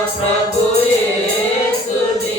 प्रभु येसुनी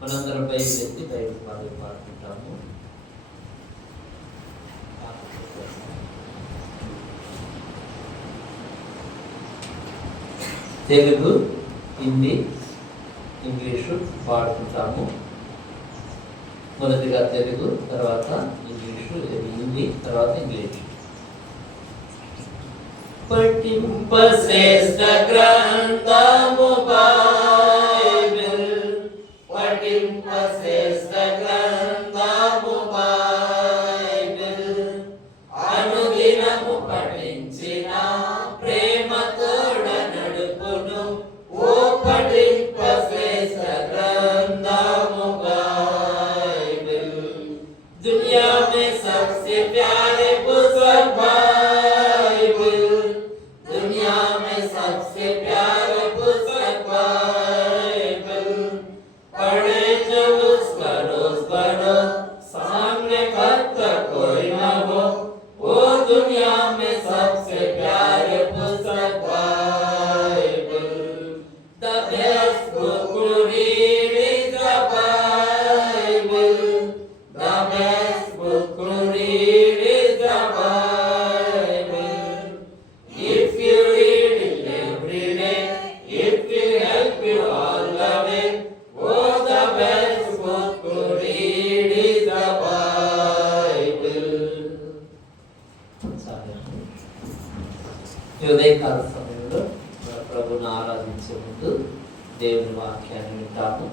మనందరం Bible Bible పాటలు పాడుకుంటాము. Telugu, Hindi, English పాడుకుంటాము. మొదటిగా తెలుగు, తర్వాత ఇంగ్లీషు, హిందీ, తర్వాత ఇంగ్లీషు. పఠింప శ్రేష్ఠ గ్రంథము బైబిల్, పఠింప శ్రేష్ఠ గ్రంథము బైబిల్, అనుదినము పఠించిన ప్రేమ తోడ నడుపును. ఓ పఠింప శ్రేష్ఠ గ్రంథము బైబిల్, దునియా మే సబ్సే ప్యారే పుస్తక్ బైబిల్, दुनिया में सबसे प्यारा पुस्तक बाइबल, पढ़े जो उसका रोज पढ़ो, सामने कब तक कोई न हो। वो दुनिया में सबसे प्यारे पुस्तक Bible, the best book to read is the Bible, the best book to read is the Bible. If you read it every day, it will help you all the way. Oh, the best book to read is the Bible. ఈ ఉదయకాల సమయంలో మన ప్రభువును ఆరాధించే ముందు దేవుని వాక్యాన్ని వింటాము.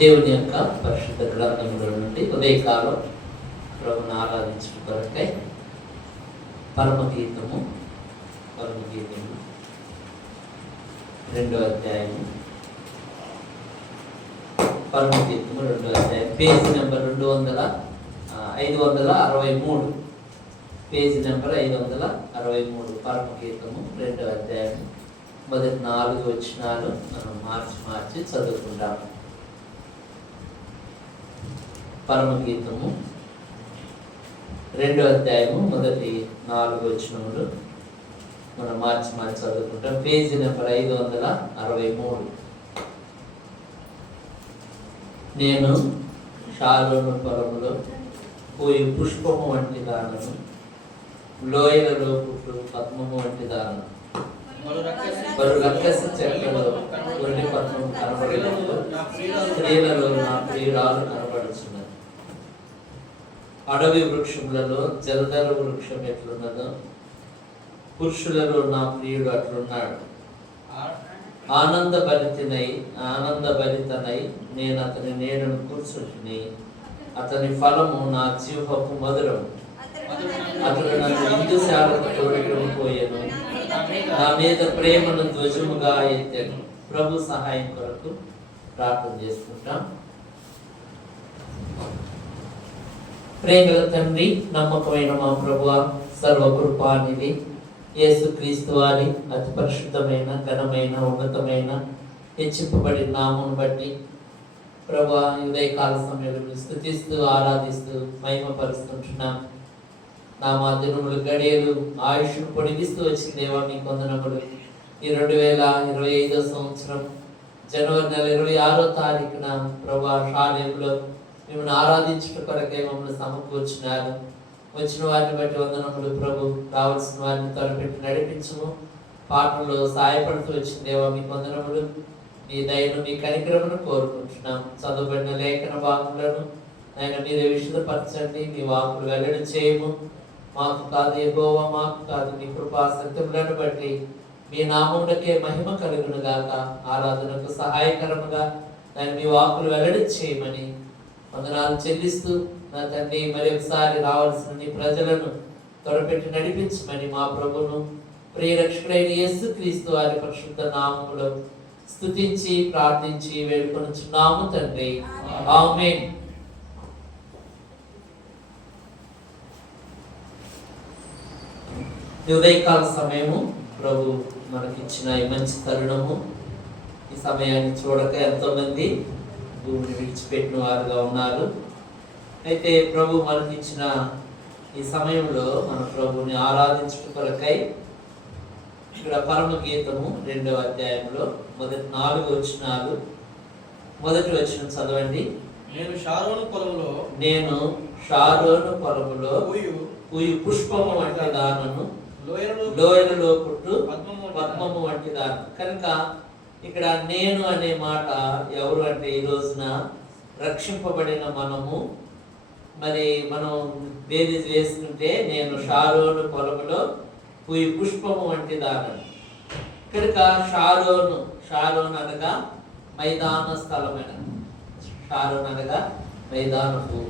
దేవుని యొక్క పరిశుద్ధ గ్రంథంలో నుండి ఉదయకాలం ప్రభువును ఆరాధించడం కొరకై పరమగీతము 2వ అధ్యాయము, పరమగీతము 2వ అధ్యాయం, పేజీ నెంబర్ 563, పేజీ నెంబర్ 563, పరమగీతము 2వ అధ్యాయం మొదటి 4 వచనాలు మనం మార్చి చదువుకుంటాము. పరమగీతము 2వ అధ్యాయము మొదటి 4 వచనములు మనం మార్చి చదువుకుంటాం. Page number 563. నేను షాలోను పొలములో పోయి పుష్పము వంటి దానను, లోయలలో పుట్టు పద్మము వంటి దానను. మరో రక్కస చెట్లలో కొన్ని పద్మం కనబడినప్పుడు స్త్రీలలో నా ప్రియురాలు కనబడుచున్నది. అడవి వృక్షములలో జలధర వృక్షం ఎట్లున్నదో పురుషులలో నా ప్రియుడు అట్లున్నాడు. ఆనందభరితనై నేను అతని నీడను కూర్చుంటుని, అతని ఫలము నా జీవపు మధురము. అతడు నన్ను విందుశాలకు తోడుకొని పోయాను, నా మీద ప్రేమను ధ్వజముగా ఎత్తాను. ప్రభు సహాయం కొరకు ప్రార్థన చేసుకుంటాం. ప్రేమల తండ్రి, నమ్మకమైన మా ప్రభువా, సర్వకృపానిధి యేసుక్రీస్తు వారి అతి పరిశుద్ధమైన ఘనమైన ఉన్నతమైన హెచ్చింపబడిన నామమును బట్టి ప్రభువా, ఉదయకాల సమయంలో స్తుతిస్తూ ఆరాధిస్తూ మహిమపరుస్తుంటున్నాం. నా మా దినములు గడియలు ఆయుష్ను పొడిగిస్తూ వచ్చిన దేవా మీకు వందనములు. ఈ 2025 సంవత్సరం జనవరి నెల 26వ తారీఖున ప్రభువా శాలయంలో మిమ్మల్ని ఆరాధించుట కొరకే మమ్మల్ని సమకూర్చున్నారు. వచ్చిన వారిని బట్టి వందనములు ప్రభు. రావాల్సిన వారిని తలపెట్టి నడిపించము. పాటల్లో సహాయపడుతూ వచ్చిన దేవా మీకు వందనములు. మీ దయను మీ కనికరమును కోరుకుంటున్నాం. చదువుబడిన లేఖన భాగములను ఆయన మీరే విశదపరచండి. మీ వాకులు వెల్లడి చేయము. మాకు కాదు యెహోవా, మాకు కాదు, మీ కృపా సత్యములను బట్టి మీ నామమునకే మహిమ కలుగును గాక. ఆరాధనకు సహాయకరముగా ఆయన మీ వాకులు వెల్లడి చేయమని వందనాలు చెల్లిస్తూ నా తండ్రి మరి ఒకసారి రావాల్సిన నీ ప్రజలను త్వరపెట్టి నడిపించమని మా ప్రభును ప్రియరక్షకుడైన యేసుక్రీస్తు వారి పరిశుద్ధ నామములో స్తుతించి ప్రార్థించి వేడుకొనుచున్నాము తండ్రి, ఆమేన్. ఉదయకాల సమయము ప్రభు మనకిచ్చిన ఈ మంచి తరుణము. ఈ సమయాన్ని చూడక ఎంతోమంది భూమిని విడిచిపెట్టిన వారుగా ఉన్నారు. అయితే ప్రభు మనకిచ్చిన ఈ సమయంలో మన ప్రభుని ఆరాధించుట కొరకై ఇక్కడ పరమ గీతము 2వ అధ్యాయంలో మొదటి 4 వచనాలు. మొదటి వచనం చదవండి. నేను షారోను పొలములో పూయు పుష్పము వంటి దానను, లోయలలో పుట్టు పద్మము వంటి దానను. కనుక ఇక్కడ నేను అనే మాట ఎవరు అంటే ఈ రోజున రక్షింపబడిన మనము. మరి మనం బేరీజ్ వేసుకుంటే నేను షారోను పొలములో పూయి పుష్పము వంటి దానను. కనుక షారోన్ అనగా మైదాన స్థలమైన, షారోన్ అనగా మైదానపు.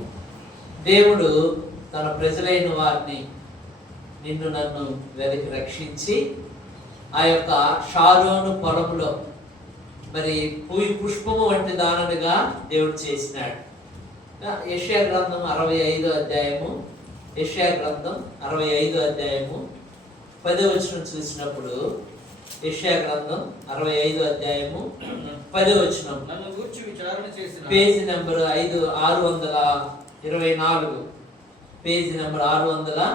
దేవుడు తన ప్రజలైన వారిని నిన్ను నన్ను వెలికి రక్షించి ఆ యొక్క షారోను పొలములో మరి పూయి పుష్పము వంటి దాననుగా దేవుడు చేసినాడు. యెషయా గ్రంథం 65వ అధ్యాయము, యెషయా గ్రంథం 65వ అధ్యాయము 10వ వచనం చూసినప్పుడు, యెషయా గ్రంథం 65వ అధ్యాయము 10వ వచనం, నన్ను గూర్చి విచారణ చేసిన పేజీ నెంబర్ 624, పేజీ నెంబర్ 624,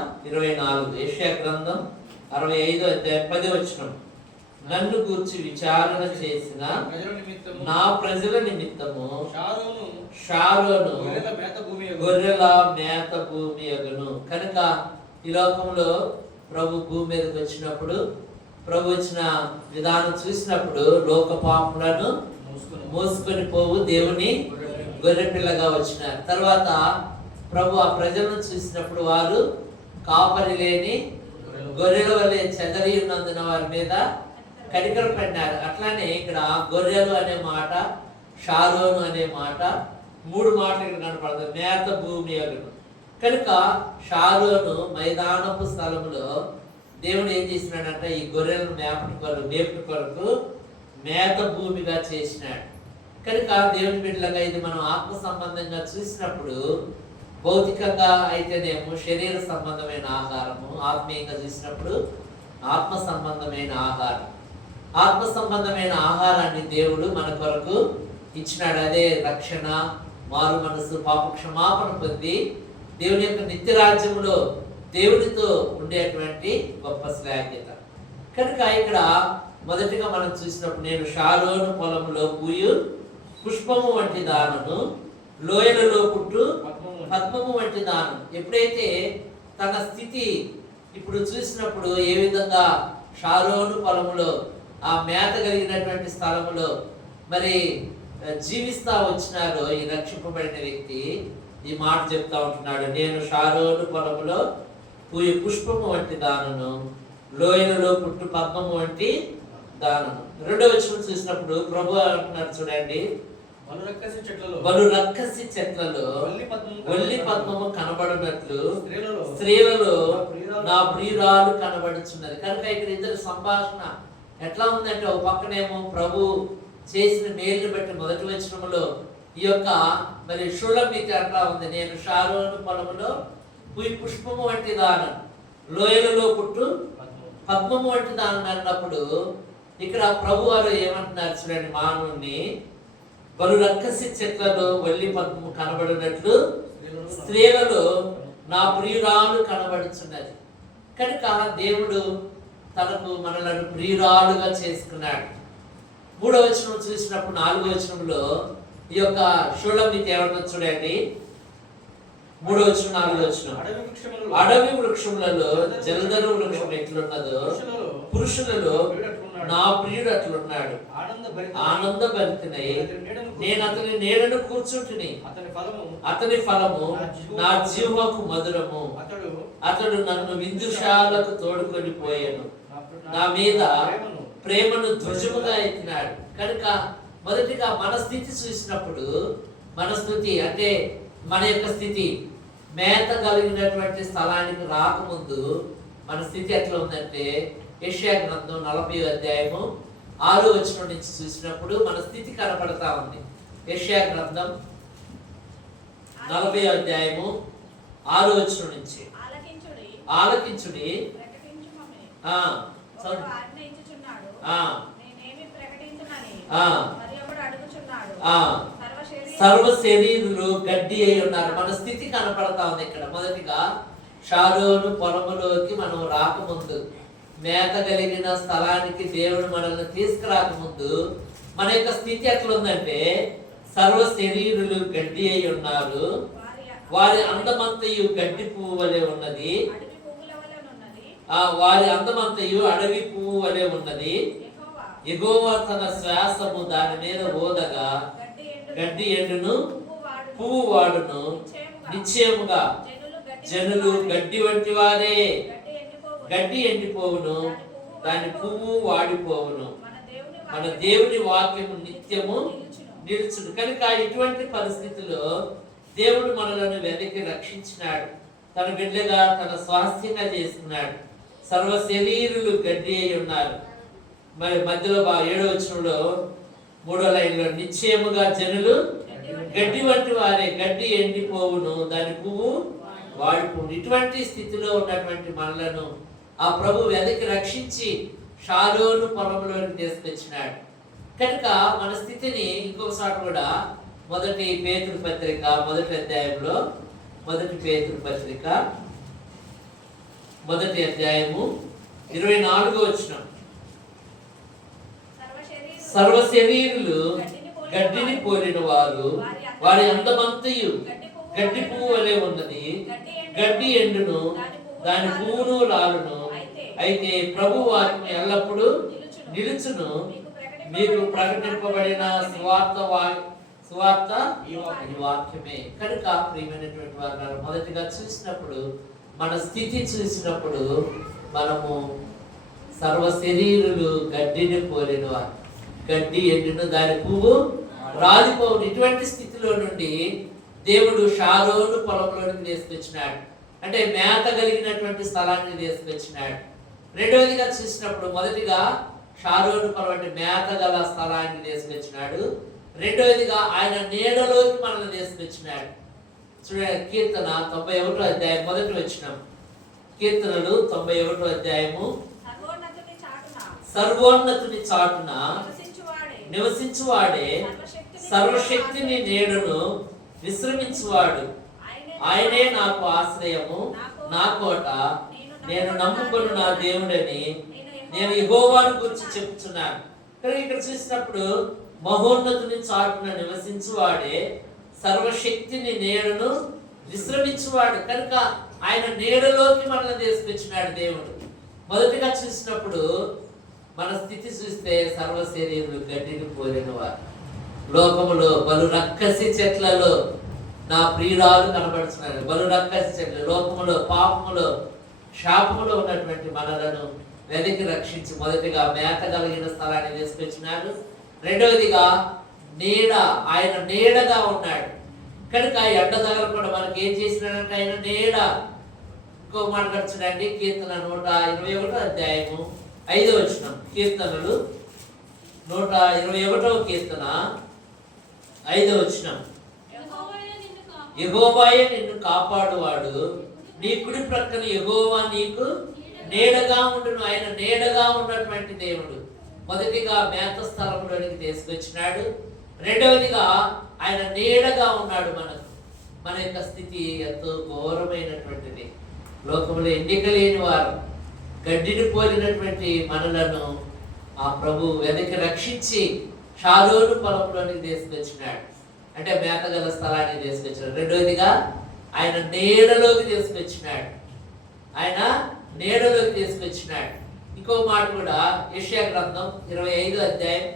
యెషయా గ్రంథం 65వ అధ్యాయం 10వ వచనం. నన్ను గూర్చి విచారణ చేసిన నా ప్రజల నిమిత్తము షారోను గొర్రెల మేత భూమి అగును. కనుక ఈ లోకంలో ప్రభు భూమి మీదకి వచ్చినప్పుడు, ప్రభు వచ్చిన విధానం చూసినప్పుడు లోక పాపములను మోసుకొని పోవు దేవుని గొర్రె పిల్లగా వచ్చినారు. తర్వాత ప్రభు ఆ ప్రజలను చూసినప్పుడు వారు కాపరి లేని గొర్రెల వలె చెదరి ఉన్నందున వారి మీద కనికరం పడినారు. అట్లానే ఇక్కడ గొర్రెలు అనే మాట, షారోను అనే మాట, 3 మాటలు ఇక్కడ కనపడతాయి. మేత భూమి అగును. కనుక షారోను మైదానపు స్థలంలో దేవుడు ఏం చేసినాడంటే ఈ గొర్రెలను మేపుటి కొరకు మేత భూమిగా చేసినాడు. కనుక దేవుని బిడ్డలుగా ఇది మనం ఆత్మ సంబంధంగా చూసినప్పుడు, భౌతికంగా అయితేనేమో శరీర సంబంధమైన ఆహారము, ఆత్మీయంగా చూసినప్పుడు ఆత్మ సంబంధమైన ఆహారం. ఆత్మ సంబంధమైన ఆహారాన్ని దేవుడు మన కొరకు ఇచ్చినాడు. అదే రక్షణ, మారు మనసు, పాప క్షమాపణ పొంది దేవుని యొక్క నిత్య రాజ్యంలో దేవునితో ఉండేటువంటి గొప్ప శ్లాఘ్యత. కనుక ఇక్కడ మొదటిగా మనం చూసినప్పుడు నేను షారోను పొలంలో పూయు పుష్పము వంటి దానను, లోయలలో పుట్టు పద్మము వంటి దానం. ఎప్పుడైతే తన స్థితి ఇప్పుడు చూసినప్పుడు ఏ విధంగా షారోను పొలములో ఆ మేత కలిగినటువంటి స్థలములో మరి జీవిస్తా వచ్చినారో ఈ రక్షింపబడిన వ్యక్తి ఈ మాట చెప్తా ఉంటున్నాడు, నేను షారోను పొలములో పూయ పుష్పము వంటి దానను, లోయలలో పుట్టు పద్మము వంటి దానను. రెండో వచనం చూసినప్పుడు ప్రభు అంటున్నారు చూడండి, బలు రక్కసి చెట్లలో వల్లి పద్మము కనబడినట్లు స్త్రీలలో నా ప్రియురాలు కనబడుచున్నది. కనుక ఇక్కడ ఇద్దరు సంభాషణ ఎట్లా ఉందంటే, ఒక పక్కనేమో ప్రభు చేసిన మేలుని బట్టి మొదటి వచనములో ఈ యొక్క మరి షులమితి అట్లా ఉంది, నేను షారోను పొలములో పుష్పము వంటి దానం, లోయలలో పుట్టు పద్మము వంటి దానం అన్నప్పుడు ఇక్కడ ప్రభు వారు ఏమంటున్నారు చూడండి, మానవుణ్ణి బలు రక్కసి చెట్లలో వల్లి పద్మము కనబడినట్లు స్త్రీలలో నా ప్రియురాలు కనబడుచున్నది. కనుక దేవుడు తనకు మనలను ప్రియురాలుగా చేసుకున్నాడు. మూడవ వచనం చూసినప్పుడు 4వ వచనంలో ఈ యొక్క షులమితి ఏమంటుంది చూడండి, 3వ వచనం 4వ వచనం, అడవి వృక్షములలో జలధరు వృక్షం ఎట్లున్నదో పురుషులలో నా ప్రియుడు అట్లున్నాడు, ఆనందభరితునై నేను అతని నీడను కూర్చుంటుని, అతని ఫలము నా జీవకు మధురము, అతడు నన్ను విందుశాలకు తోడుకొని పోయాను, నా మీద ప్రేమను ధ్వజముగా ఎత్తినాడు. కనుక మొదటిగా మన స్థితి చూసినప్పుడు, మన స్థితి అంటే మన యొక్క స్థితి మేత కలిగినటువంటి స్థలానికి రాకముందు మన స్థితి ఎట్లా ఉందంటే, యెషయా గ్రంథం 40వ అధ్యాయము 6వ వచనం నుంచి చూసినప్పుడు మన స్థితి కనపడతా ఉంది. యెషయా గ్రంథం 40వ అధ్యాయము 6వ వచనం నుంచి, ఆలకించుడి సర్వ శరీరులు గడ్డి అయి ఉన్నారు. మన స్థితి కనపడతా ఉంది ఇక్కడ. మొదటిగా షారోను పొలములోకి మనం రాకముందు, మేత కలిగిన స్థలానికి దేవుడు మనల్ని తీసుకురాకముందు మన యొక్క స్థితి ఎట్లుందంటే, సర్వ శరీరులు గడ్డి అయి ఉన్నారు, వారి అందమంతయు గడ్డి పువ్వు వలె ఉన్నది, వారి అందమంతయు అడవి పువ్వు వలె ఉన్నది. యెహోవా తన శ్వాసము దాని మీద ఊదగా గడ్డి ఎండును పువ్వు వాడును, నిశ్చయముగా జనులు గడ్డి వంటి వారే, గడ్డి ఎండిపోవును దాని పువ్వు వాడిపోవును, మన దేవుని వాక్యము నిత్యము నిలుచును. కనుక ఇటువంటి పరిస్థితుల్లో దేవుడు మనలను వెతికి రక్షించినాడు, తన బిడ్డగా తన స్వాస్థ్యంగా చేసుకున్నాడు. సర్వ శరీరులు గడ్డి అయి ఉన్నారు. మరి మధ్యలో 7వ వచనంలో 3వ లైన్లో, నిశ్చయముగా జనులు గడ్డి వంటి వారే, గడ్డి ఎండిపోవును దాని పువ్వు వాడిపోవును. ఇటువంటి స్థితిలో ఉన్నటువంటి మనలను ఆ ప్రభు వెతికి రక్షించి షారోను పొలంలోకి తీసుకొచ్చినాడు. కనుక మన స్థితిని ఇంకొకసారి కూడా మొదటి పేతురు పత్రిక 1వ అధ్యాయంలో, మొదటి పేతురు పత్రిక 1వ అధ్యాయము 24వ వచనం, సర్వ శరీరులు గడ్డిని పోలిన వారు, వారి అందమంతయు గడ్డి పువ్వు వలె ఉన్నది, గడ్డి ఎండును దాని పువ్వును రాలును, అయితే ప్రభు వాక్యం ఎల్లప్పుడూ నిలుచును, మీకు ప్రకటింపబడిన సువార్త ఈ వాక్యమే. కనుక ప్రియమైనటువంటి వారు, మొదటిగా చూసినప్పుడు మన స్థితి చూసినప్పుడు మనము సర్వ శరీరులు గడ్డిని పోలిన వారు, గడ్డి ఎండును దాని పువ్వు రాలిపోవును. ఇటువంటి స్థితిలో నుండి దేవుడు షారోను పొలంలోనికి తీసుకొచ్చినాడు, అంటే మేత కలిగినటువంటి స్థలాన్ని తీసుకొచ్చినాడు. రెండవదిగా చూసినప్పుడు మొదటిగా షారోను పొలం అంటే మేత గల స్థలాన్ని తీసుకొచ్చినాడు. రెండవదిగా ఆయన నీడలోకి మనల్ని తీసుకొచ్చినాడు. చూడండి, కీర్తన 91వ అధ్యాయం 1వ వచనం, కీర్తనలు 91వ అధ్యాయము, సర్వోన్నతుని చాటున నివసించువాడే, సర్వశక్తిని నీడను విశ్రమించువాడు, ఆయనే నాకు ఆశ్రయము, నా కోట, నేను నమ్ముకున్న నా దేవుడని నేను యెహోవాను గురించి చెప్తున్నాను. కానీ ఇక్కడ చూసినప్పుడు మహోన్నతుని చాటున నివసించువాడే, సర్వశక్తిని నీడను విశ్రమించువాడు కనుక ఆయన నీడలోకి మనల్ని తీసుకొచ్చినాడు దేవుడు. మొదటిగా చూసినప్పుడు మన స్థితి చూస్తే సర్వ శరీరులు గడ్డిని పోలిన వారు, లోకములో బలు రక్కసి చెట్లలో నా ప్రియురాలు కనబడుతున్నారు. బలు రక్కసి చెట్లు లోకములో, పాపములో, శాపములో ఉన్నటువంటి మనలను వెలికి రక్షించి మొదటిగా మేత కలిగిన స్థలాన్ని తీసుకొచ్చినాడు. రెండవదిగా నీడ, ఆయన నీడగా ఉన్నాడు కనుక ఎండ తగలకుండా మనకి ఏం చేసినాడంటే ఆయన నీడ. ఇంకో మాట చూడండి, కీర్తన 121 అధ్యాయము 5వ వచనం. కీర్తనలు 121వ కీర్తన 5వ వచనం. యెహోవాయే నిన్ను కాపాడువాడు, నీ కుడి ప్రక్కన యెహోవా నీకు నీడగా ఉండును. ఆయన నీడగా ఉన్నటువంటి దేవుడు. మొదటిగా మేత స్థలంలోనికి తీసుకొచ్చినాడు. రెండవదిగా ఆయన నీడగా ఉన్నాడు మనకు. మన యొక్క స్థితి ఎంతో ఘోరమైనటువంటిది. లోకంలో ఎన్నిక లేని వారు, గడ్డిని పోలినటువంటి మనలను ఆ ప్రభు వెనక్కి రక్షించి షారోను పొలంలోనికి తీసుకొచ్చినాడు. అంటే మేతగల స్థలాన్ని తీసుకొచ్చినాడు. రెండవదిగా ఆయన నీడలోకి తీసుకొచ్చినాడు. ఆయన నీడలోకి తీసుకొచ్చినాడు. ఇంకో మాట కూడా యెషయా గ్రంథం 25వ అధ్యాయం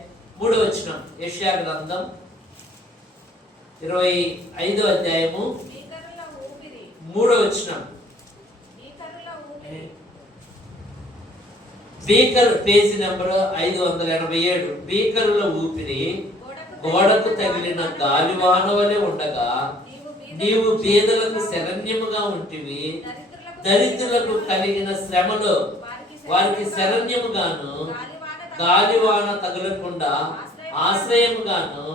3వ వచనం. యెషయా గ్రంథం 25వ అధ్యాయము 3వ వచనం. Beaker page number 587. బీకరుల ఊపిరి గోడకు తగిలిన గాలివాన వలె ఉండగా నీవు బీదలకు శరణ్యముగా ఉంటివి. దరిద్రులకు కలిగిన శ్రమలో వారికి శరణ్యముగాను, గాలివాన తగలకుండా ఆశ్రయముగాను,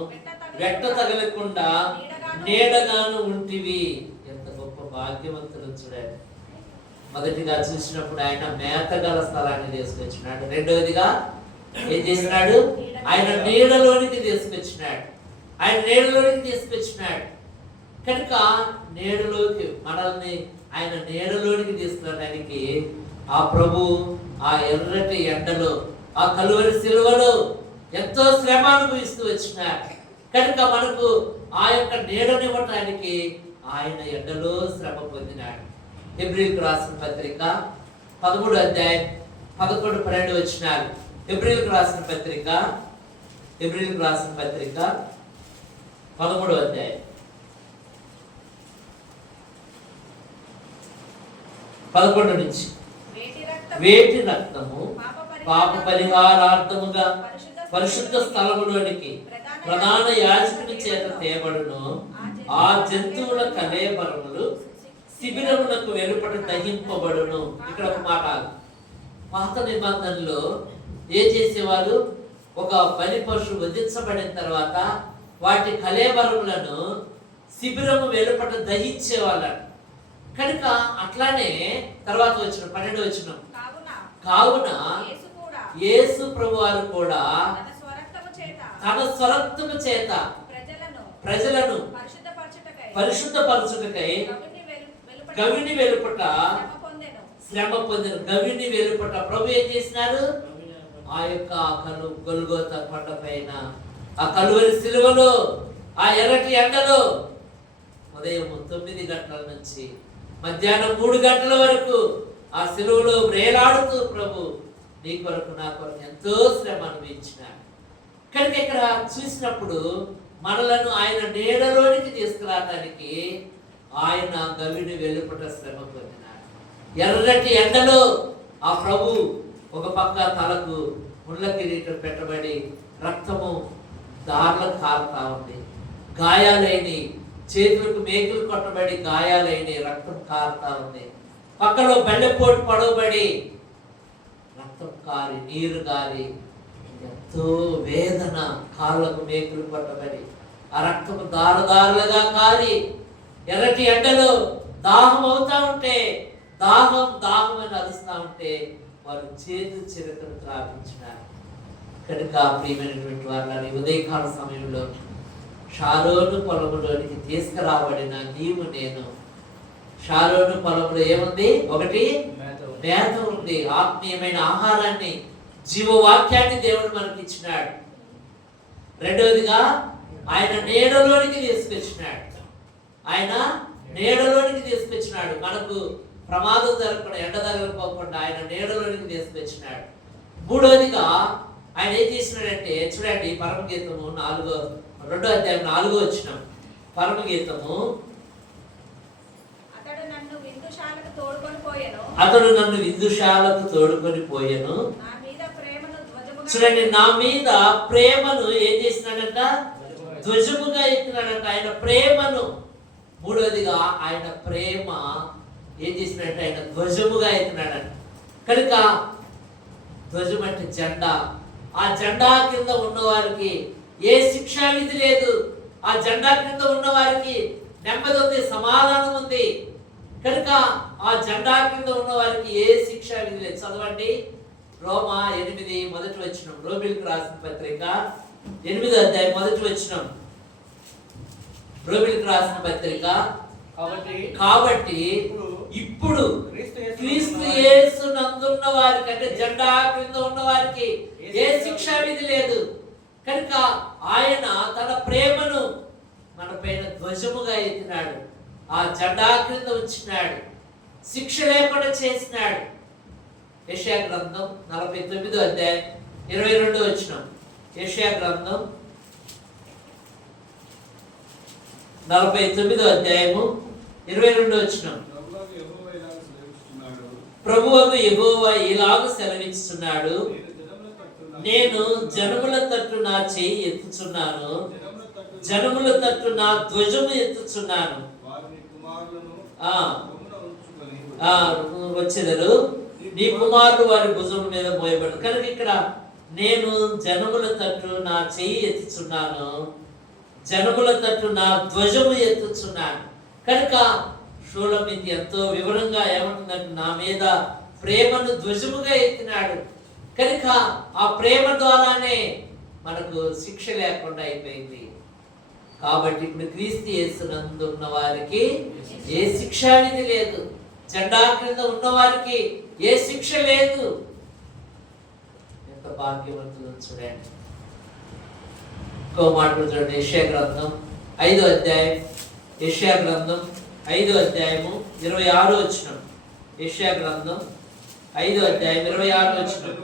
వెట్ట తగలకుండా నీడగాను ఉంటివి. ఎంత గొప్ప భాగ్యవంతులు చూడండి. మొదటిగా చూసినప్పుడు ఆయన మేతగల స్థలాన్ని తీసుకొచ్చినాడు. రెండవదిగా ఏం చేసినాడు? ఆయన నీడలోనికి తీసుకొచ్చినాడు. ఆయన నీడలోనికి తీసుకొచ్చినాడు కనుక నీడలోకి మనల్ని ఆయన నీడలోనికి తీసుకురావడానికి ఆ ప్రభు ఆ ఎర్రటి ఎండలో, ఆ కలువరి సిలువలో ఎంతో శ్రమ అనుభవిస్తూ వచ్చినాడు కనుక మనకు ఆ యొక్క నీడనివ్వటానికి ఆయన ఎండలో శ్రమ పొందినాడు. హెబ్రీయులకు రాసిన పత్రిక 13వ అధ్యాయం 11, 12 వచనాలు. హెబ్రీయులకు రాసిన పత్రిక 13వ అధ్యాయం 11 నుంచి. వేటి రక్తము పాప పరిహారార్థముగా పరిశుద్ధ స్థలములోనికి ప్రధాన యాజకుని చేత తేబడును. ఆ జంతువుల కళేబరములు శిబిరములకు వెలుపట దహింపబడును. ఇక్కడ ఒక మాట, పాత నిబంధనలో ఏం చేసేవారు? ఒక బలి పశువు వధించబడిన తర్వాత వాటి కళేబరములను శిబిరము వెలుపట దహించేవాళ్ళు కనుక అట్లానే తర్వాత వచ్చిన 12 వచనం. కావున యేసు ప్రభు వారు కూడా తన స్వరక్తము చేత ప్రజలను పరిశుద్ధపరచుటకై గవిని వెలుపట శ్రమ పొందిన. గవిని వెలుపట ప్రభు ఏం చేసినారు? ఆ యొక్క గొల్గోతా కొండ పైన, ఆ కలువరి సిలువలో, ఆ ఎర్రటి ఎండలో ఉదయం 9 గంటల నుంచి మధ్యాహ్నం 3 గంటల వరకు ఆ సిలువలో వేలాడుతూ ప్రభు నీ కొరకు నా కొరకు ఎంతో శ్రమ అనుభవించినాడు కనుక ఇక్కడ చూసినప్పుడు మనలను ఆయన నీడలోనికి తీసుకురావడానికి ఆయన గవిని వెలుపట శ్రమ పొందినాడు. ఎర్రటి ఎండలో ఆ ప్రభు ఒక పక్క తలకు ముళ్ళ కిరీటం పెట్టబడి రక్తము దారులకు కారుతా ఉంది. గాయాలైన చేతులకు మేకులు కొట్టబడి గాయాలైన రక్తం కారుతా ఉంది. పక్కలో బెల్లపోటు పడవబడి రక్తం కారి నీరు గారి ఎంతో వేదన. కాళ్ళకు మేకులు కొట్టబడి ఆ రక్తము దారులుగా కారి ఎర్రటి ఎండలో దాహం అవుతా ఉంటే, దాహం అని అరుస్తా ఉంటే వారు చేతు చిరకను త్రాపించినారు కనుక ప్రియమైనటువంటి వారిని ఉదయకాల సమయంలో షారోను పొలములోనికి తీసుకురాబడిన నీవు నేను. షారోను పొలంలో ఏముంది? ఒకటి మేత ఉంది, ఆత్మీయమైన ఆహారాన్ని, జీవవాక్యాన్ని దేవుడు మనకి ఇచ్చినాడు. రెండవదిగా ఆయన నీడలోనికి తీసుకొచ్చినాడు. ఆయన నీడలోనికి తీసుకొచ్చినాడు. మనకు ప్రమాదం జరగకుండా, ఎండ తగలపోకుండా ఆయన నీడలోనికి తీసుకొచ్చినాడు. మూడోదిగా ఆయన ఏం చేసినాడంటే, చూడండి పరమగీతము 2వ అధ్యాయం 4వ వచనం. పరమగీతము, అతడు నన్ను విందుశాలకు తోడుకొని పోయెను. అతడు నన్ను విందుశాలకు తోడుకొని పోయెను. నా మీద ప్రేమను ధ్వజముగా, చూడండి నా మీద ప్రేమను ఏం చేసినాడంట, ధ్వజముగా ఎత్తినాడంట. ఆయన ప్రేమను, మూడోదిగా ఆయన ప్రేమ ఏం చేసినట్టు, ఆయన ధ్వజముగా ఎత్తినాడంట. కనుక ధ్వజం అంటే జెండా. ఆ జెండా కింద ఉన్నవారికి ఏ శిక్షా విధి లేదు. ఆ జెండా కింద ఉన్న వారికి నెమ్మది ఉంది, సమాధానం ఉంది. కనుక ఆ జెండా కింద ఉన్న వారికి ఏ శిక్షా విధి లేదు. చదవండి రోమా 8 మొదటి వచనం. రోమిలకు రాసిన పత్రిక 8వ అధ్యాయం మొదటి వచనం. రోమిలకు రాసిన పత్రిక, కాబట్టి ఇప్పుడు క్రీస్తు యేసు నందున్న వారికి, అంటే జెండా క్రింద ఉన్న వారికి ఏ శిక్షా విధి లేదు. కనుక ఆయన తన ప్రేమను మన పైన ధ్వజముగా ఎత్తినాడు. ఆ జెండా క్రింద ఉంచినాడు, శిక్ష లేకుండా చేసినాడు. యెషయా గ్రంథం 49వ అధ్యాయం 22వ వచనం. యెషయా గ్రంథం 49వ అధ్యాయము 22వ వచనం. ప్రభువగు యెహోవా ఇలాగు సెలవిస్తున్నాడు, నేను జనముల తట్టు నా చేయి ఎత్తుచున్నాను, జనముల తట్టు నా ధ్వజము ఎత్తుచున్నాను. వచ్చేదరు నీ కుమారుడు వారి భుజం మీద మోయబడు. కనుక ఇక్కడ నేను జనముల తట్టు నా చెయ్యి ఎత్తుచున్నాను, జనముల తట్టు నా ధ్వజము ఎత్తుచున్నాను. కనుక షూలమితి ఎంతో వివరంగా ఏమంటుందంటే, నా మీద ప్రేమను ధ్వజముగా ఎత్తినాడు. కనుక ఆ ప్రేమ ద్వారానే మనకు శిక్ష లేకుండా అయిపోయింది. కాబట్టి ఇప్పుడు క్రీస్తు యేసునందు ఉన్న వారికి ఏ శిక్షా విధి లేదు. జెండా క్రింద ఉన్న వారికి ఏ శిక్ష లేదు. ఎంత భాగ్యవంతులు చూడండి. ఇంకో మాట చూడండి, యెషయా గ్రంథం 5వ అధ్యాయం, యెషయా గ్రంథం 5వ అధ్యాయము 26వ వచనం. యెషయా గ్రంథం 5వ అధ్యాయం 26వ వచనం.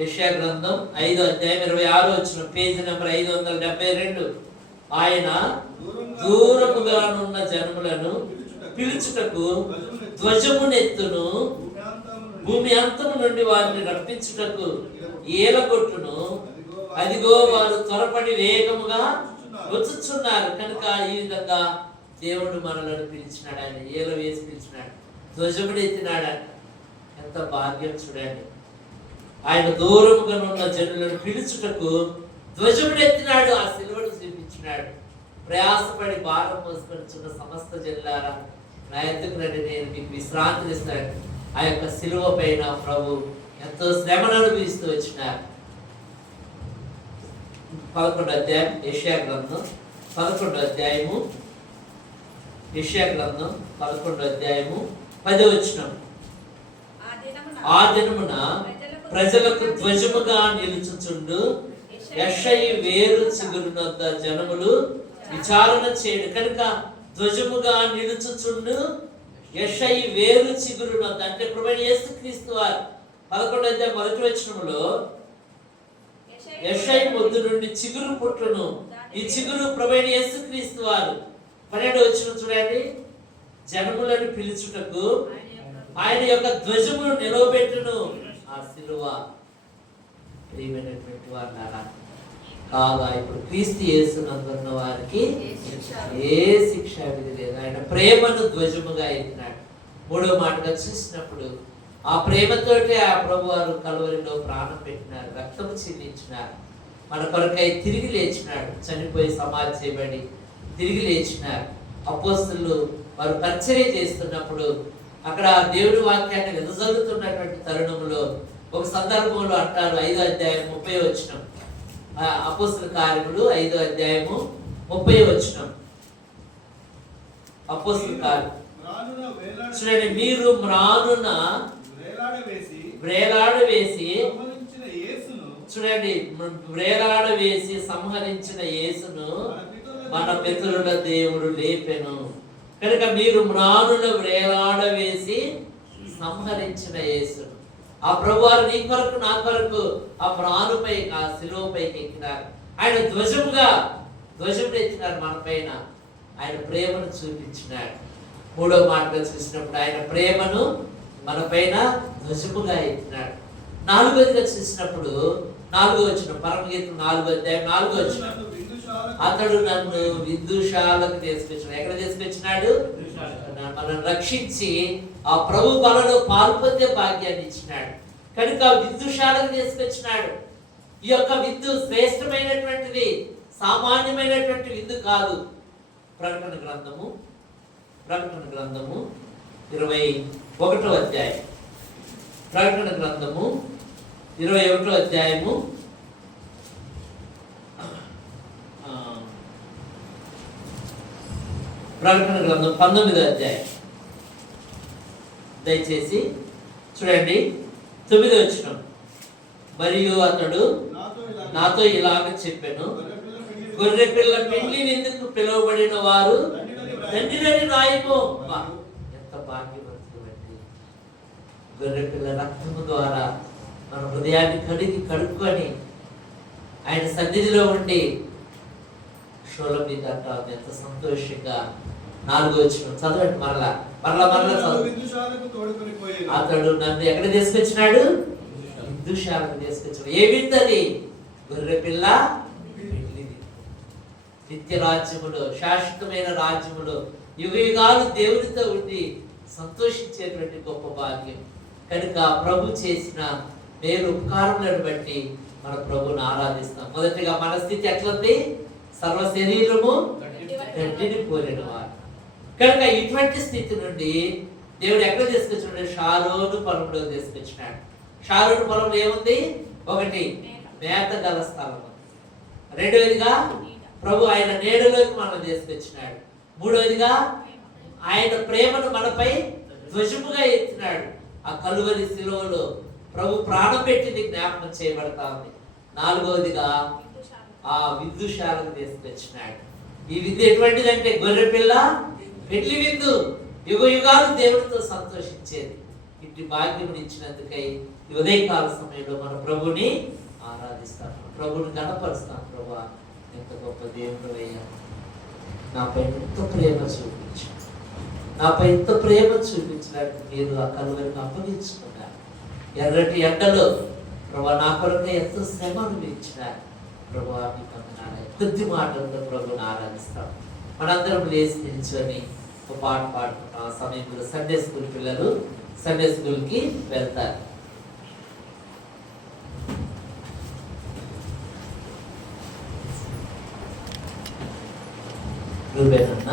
యెషయా గ్రంథం 5వ అధ్యాయం 26వ వచనం, పేజీ నెంబర్ 572. ఆయన దూరముగానున్న జనములను పిలుచుటకు ధ్వజమునెత్తును, భూమి అంతము నుండి వారిని రప్పించుటకు ఏలగొట్టును. అదిగో వారు త్వరపడి వేగముగా వచ్చుచున్నారు. కనుక ఈ విధంగా దేవుడు మనలను పిలిచినాడు. ఆయన ఏల వేసి పిలిచినాడు, ధ్వజముడు ఎత్తినాడు. ఎంత భాగ్యం చూడండి. ఆయన దూరముగా ఉన్న జనులను పిలుచుటకు ధ్వజముడు ఎత్తినాడు, ఆ సిలువను చూపించినాడు. ప్రయాసపడి భారం మోసుకొనిచున్న సమస్త జనులారా, నా ఎద్దుకు రండి, నేను మీకు విశ్రాంతిని ఇస్తాడు. ఆ యొక్క సిలువ పైన ప్రభు ఎంతో శ్రమను అనుభవిస్తూ వచ్చినారు. 11వ అధ్యాయం యెషయా గ్రంథం 11వ అధ్యాయము, యెషయా గ్రంథం 11వ అధ్యాయము 10వ వచనం. ఆ దినమున ప్రజలకు ధ్వజముగా నిలుచుచుండు, యెషయి వేరు చిగురునొద్ద జనములు విచారణ చేయడు. కనుక ధ్వజముగా నిలుచుచుండు, యెషయి వేరు చిగురునొద్ద, అంటే ప్రభువైన యేసుక్రీస్తు వారు 11వ అధ్యాయం మొదటి వచనములో యెషయి మొద్దు నుండి చిగురు పుట్టును. ఈ చిగురు ప్రభువైన యేసుక్రీస్తు వారు. 12వ వచనం చూడండి, జనములను పిలుచుటకు ఆయన యొక్క ధ్వజమును నిలవబెట్టును. ఆ సిలువ ప్రియమైనటువంటి వారులారా, కాగా ఇప్పుడు క్రీస్తు యేసునందున్న వారికి ఏ శిక్ష విధి లేదు. ఆయన ప్రేమను ధ్వజముగా ఎత్తినాడు. 3వ మాటగా చూసినప్పుడు ఆ ప్రేమతోటే ఆ ప్రభు వారు కలువరిలో ప్రాణం పెట్టినారు, రక్తము చిందించినారు, మన కొరకై తిరిగి లేచినాడు. చనిపోయి సమాధి చేయబడి తిరిగి లేచినారు. అపోస్తలులు వారు పరిచర్య చేస్తున్నప్పుడు అక్కడ దేవుడి వాక్యాన్ని వెదజల్లుతున్నటువంటి తరుణంలో ఒక సందర్భంలో అంటారు, 5వ అధ్యాయం 30వ వచనం. అపోస్తల కార్యములు 5వ అధ్యాయము 30వ వచనం. అపోస్తల కార్యములు చూడండి, మీరు మ్రానున వ్రేలాడవేసి చూడండి, వ్రేలాడవేసి సంహరించిన యేసును మన పితరుల దేవుడు లేపెను కనుక మీరు మ్రానుల వేలాడవేసి సంహరించిన యేసును. ఆ ప్రభువారు నీ కొరకు నా కొరకు ఆ మ్రానుపై ఆ శిలువపైకి ఎక్కినారు. ఆయన ధ్వజం ఎత్తినారు మన పైన. ఆయన ప్రేమను చూపించినాడు. మూడో మాటగా చూసినప్పుడు ఆయన ప్రేమను మన పైన ధ్వజముగా ఎత్తినాడు. నాలుగోదిగా చూసినప్పుడు 4వ వచనం, పరమగీతం 4వ అధ్యాయం 4వ వచనం, అతడు నన్ను విందుశాలకు తీసుకొచ్చినాడు. ఎక్కడ తీసుకొచ్చినాడు? మనం రక్షించి ఆ ప్రభు బలలో పాల్పొందే భాగ్యాన్ని ఇచ్చినాడు. కనుక విందుశాలకు తీసుకొచ్చినాడు. ఈ యొక్క విందు శ్రేష్టమైనటువంటిది, సామాన్యమైనటువంటి విందు కాదు. ప్రకటన గ్రంథము 21వ అధ్యాయం, ప్రకటన గ్రంథము 21వ అధ్యాయము ప్రకటన గ్రంథం 19వ అధ్యాయం దయచేసి చూడండి. 9వ వచనం, మరియు అతడు నాతో ఇలాగ చెప్పాను, గొర్రె పిల్ల పెండ్లి విందుకు పిలువబడిన వారు తండ్రిని రాయిపో. ఎంత భాగ్యవంతులు అండి. గొర్రె పిల్ల రక్తము ద్వారా మన హృదయాన్ని కడుక్కొని ఆయన సన్నిధిలో ఉండి షోలమీద ఎంత సంతోషంగా. 4వ వచనం చదవండి, మరలా అతడు నన్ను ఎక్కడ తీసుకొచ్చినాడు? విందుశాలకు తీసుకొచ్చాడు. ఏ విందు అది? గొర్రె పిల్ల నిత్య రాజ్యములో, శాశ్వతమైన రాజ్యములో యుగాలు దేవునితో ఉండి సంతోషించేటువంటి గొప్ప భాగ్యం. కనుక ప్రభు చేసిన మేలు ఉపకారములను బట్టి మన ప్రభుని ఆరాధిస్తాం. మొదటిగా మన స్థితి ఎట్లుంది? సర్వ శరీరము గడ్డిని పోలిన వారు. కనుక ఇటువంటి స్థితి నుండి దేవుడు ఎక్కడ తీసుకొచ్చినాడు? షారోను పొలంలో తీసుకొచ్చినాడు. షారోను పొలంలో ఏముంది? ఒకటి, మేత గల స్థలం. రెండవదిగా ప్రభు ఆయన నీడలోకి మనం తీసుకొచ్చినాడు. మూడవదిగా ఆయన ప్రేమను మనపై ధ్వజముగా ఎత్తినాడు. ఆ కలువరి శిలువలో ప్రభు ప్రాణం పెట్టింది జ్ఞాపకం చేయబడతా ఉంది. నాలుగవదిగా ఆ విందుశాలకు తీసుకొచ్చినాడు. ఈ విందు ఎటువంటిదంటే గొర్రె పిల్ల పెళ్లి విందు, యుగాలు దేవుడితో సంతోషించేది. ఇట్టి భాగ్యం ఇచ్చినందుకై ఈ ఉదయకాల సమయంలో మన ప్రభుని ఆరాధిస్తాం, ప్రభుని గణపరుస్తాం. ప్రభు ఎంత గొప్ప దేవుడు అయ్యా, నాపై ఎంత ప్రేమ చూపించాడు, నాపై ఎంత ప్రేమ చూపించడానికి మీరు ఆ కలువరిని అప్పగించుకున్నారు. ఎర్రటి ఎండలో ప్రభు నా కొరకు ఎంతో శ్రమ అనుభవించినారు. ప్రభు మీకు వందనాలు. కొద్ది మాటలతో ప్రభుని ఆరాధిస్తాం. మనందరం లేచి నిల్చొని ఒక పాట పాడుకుంటాం. ఆ సమయంలో సండే స్కూల్ పిల్లలు సండే స్కూల్కి వెళ్తారు. రూబేనన్నా